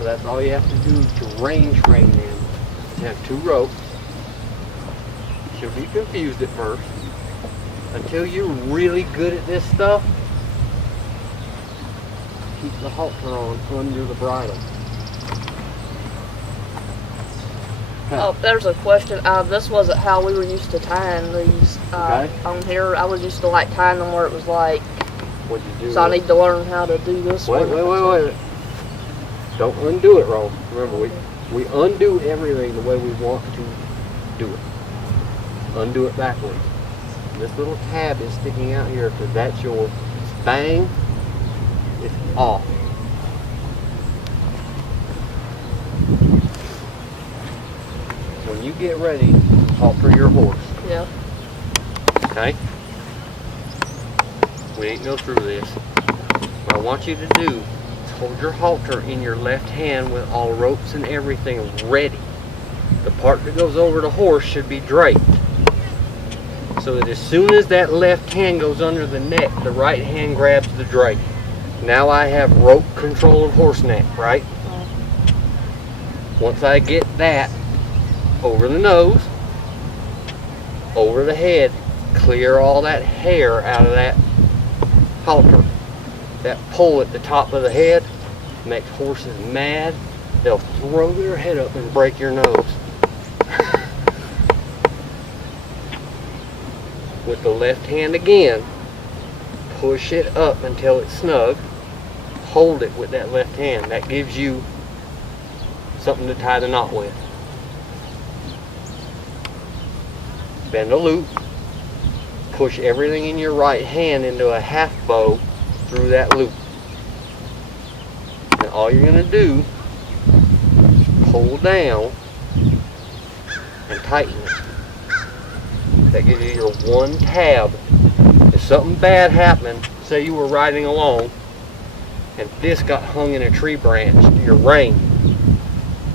So that's all you have to do to rein train them. You have 2 ropes. She'll be confused at first. Until you're really good at this stuff, keep the halter on under the bridle. Oh, there's a question. This wasn't how we were used to tying these on here. I was used to like tying them where it was like. What'd you do? So I need to learn how to do this. Wait. Don't undo it wrong. Remember, we undo everything the way we want to do it. Undo it backwards. This little tab is sticking out here because that's your bang. It's off. When you get ready, halter your horse. Yeah. Okay? We ain't go through this. What I want you to do is hold your halter in your left hand with all ropes and everything ready. The part that goes over the horse should be draped. So that as soon as that left hand goes under the neck, the right hand grabs the drape. Now I have rope control of horse neck, right? Once I get that over the nose, over the head, clear all that hair out of that halter. That pull at the top of the head makes horses mad. They'll throw their head up and break your nose. With the left hand again, push it up until it's snug. Hold it with that left hand. That gives you something to tie the knot with. Bend a loop. Push everything in your right hand into a half bow through that loop. And all you're going to do, pull down and tighten it. That gives you your one tab. If something bad happened, say you were riding along and this got hung in a tree branch, your rein.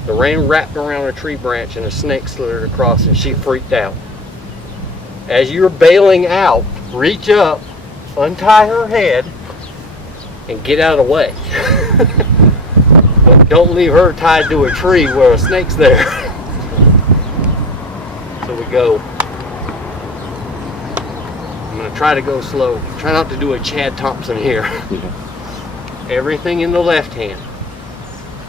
The rein wrapped around a tree branch and a snake slithered across and she freaked out. As you're bailing out, reach up, untie her head, and get out of the way. But don't leave her tied to a tree where a snake's there. So we go. I'm going to try to go slow. Try not to do a Chad Thompson here. Everything in the left hand.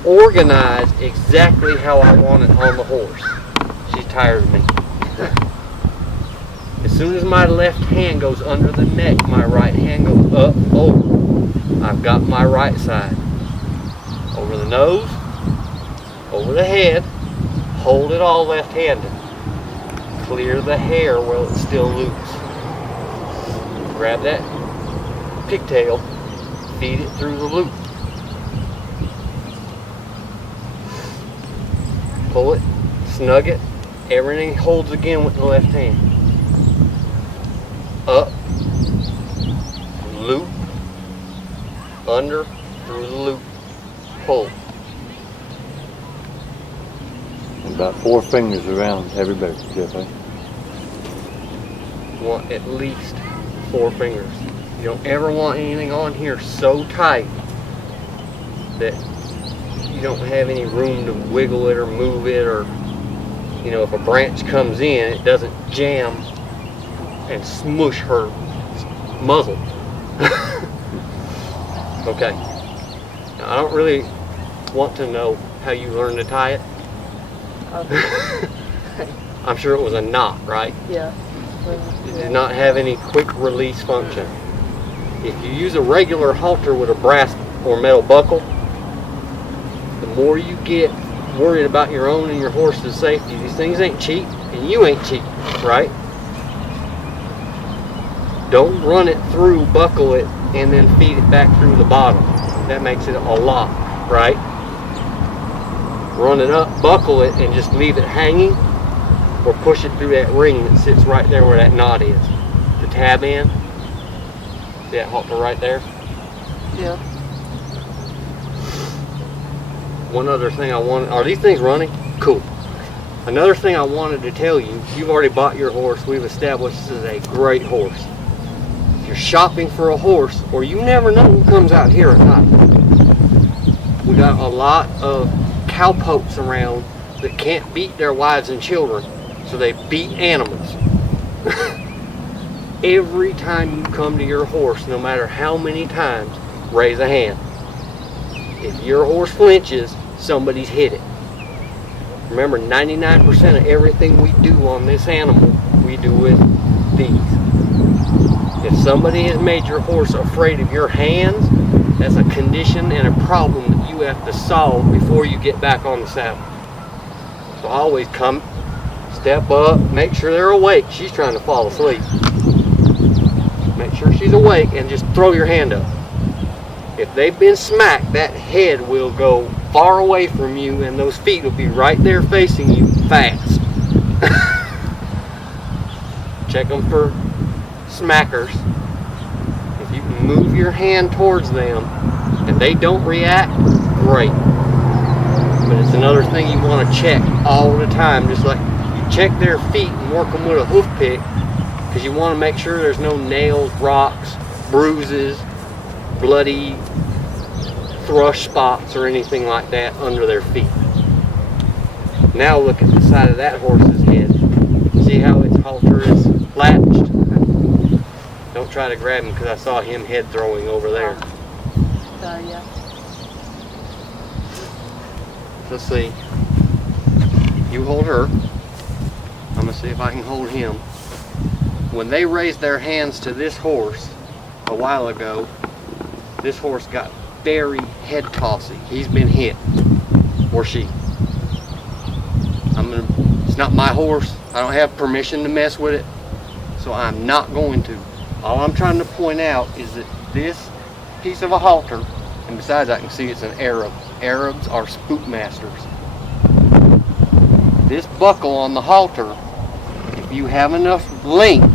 Organized exactly how I want it on the horse. She's tired of me. As soon as my left hand goes under the neck, my right hand goes up, over. I've got my right side. Over the nose, over the head, hold it all left-handed. Clear the hair while it's still loose. Grab that pigtail, feed it through the loop. Pull it, snug it, everything holds again with the left hand. Up, loop, under, through the loop, pull. About 4 fingers around everybody, Jeff. Want at least 4 fingers. You don't ever want anything on here so tight that you don't have any room to wiggle it or move it, or, you know, if a branch comes in, it doesn't jam and smush her muzzle. Okay. Now, I don't really want to know how you learned to tie it. Okay. I'm sure it was a knot, right? Yeah. It did not have any quick release function. If you use a regular halter with a brass or metal buckle, the more you get worried about your own and your horse's safety. These things ain't cheap, and you ain't cheap, right? Don't run it through, buckle it, and then feed it back through the bottom. That makes it a lot, right? Run it up, buckle it, and just leave it hanging, or push it through that ring that sits right there where that knot is. The tab end. See that halter right there? Yeah. One other thing I wanted, are these things running? Cool. Another thing I wanted to tell you, you've already bought your horse. We've established this is a great horse. If you're shopping for a horse, or you never know who comes out here at night, We got a lot of cowpokes around that can't beat their wives and children, so they beat animals. Every time you come to your horse, no matter how many times, raise a hand. If your horse flinches, somebody's hit it. Remember, 99% of everything we do on this animal, we do with these. If somebody has made your horse afraid of your hands, that's a condition and a problem that you have to solve before you get back on the saddle. So always come, step up, make sure they're awake. She's trying to fall asleep. Make sure she's awake and just throw your hand up. If they've been smacked, that head will go far away from you and those feet will be right there facing you fast. Check them for smackers. If you can move your hand towards them and they don't react, great. But it's another thing you want to check all the time, just like you check their feet and work them with a hoof pick, because you want to make sure there's no nails, rocks, bruises, bloody thrush spots or anything like that under their feet. Now look at the side of that horse's head. See how its halter is latched? Don't try to grab him, because I saw him head throwing over there. Yeah. Let's see. You hold her. I'm going to see if I can hold him. When they raised their hands to this horse a while ago, this horse got very head tossy. He's been hit, or she. It's not my horse. I don't have permission to mess with it, so I'm not going to. All I'm trying to point out is that this piece of a halter, and besides I can see it's an Arab. Arabs are spook masters. This buckle on the halter, if you have enough length,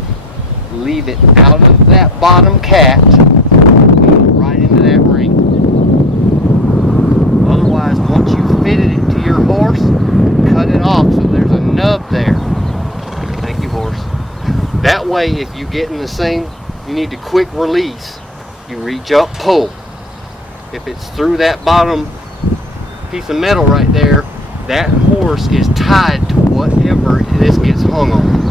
leave it out of that bottom catch, right into that ring. Otherwise, once you fitted it to your horse, cut it off so there's a nub there. Thank you, horse. That way, if you get in the same, you need to quick release, you reach up, pull. If it's through that bottom piece of metal right there, that horse is tied to whatever this gets hung on.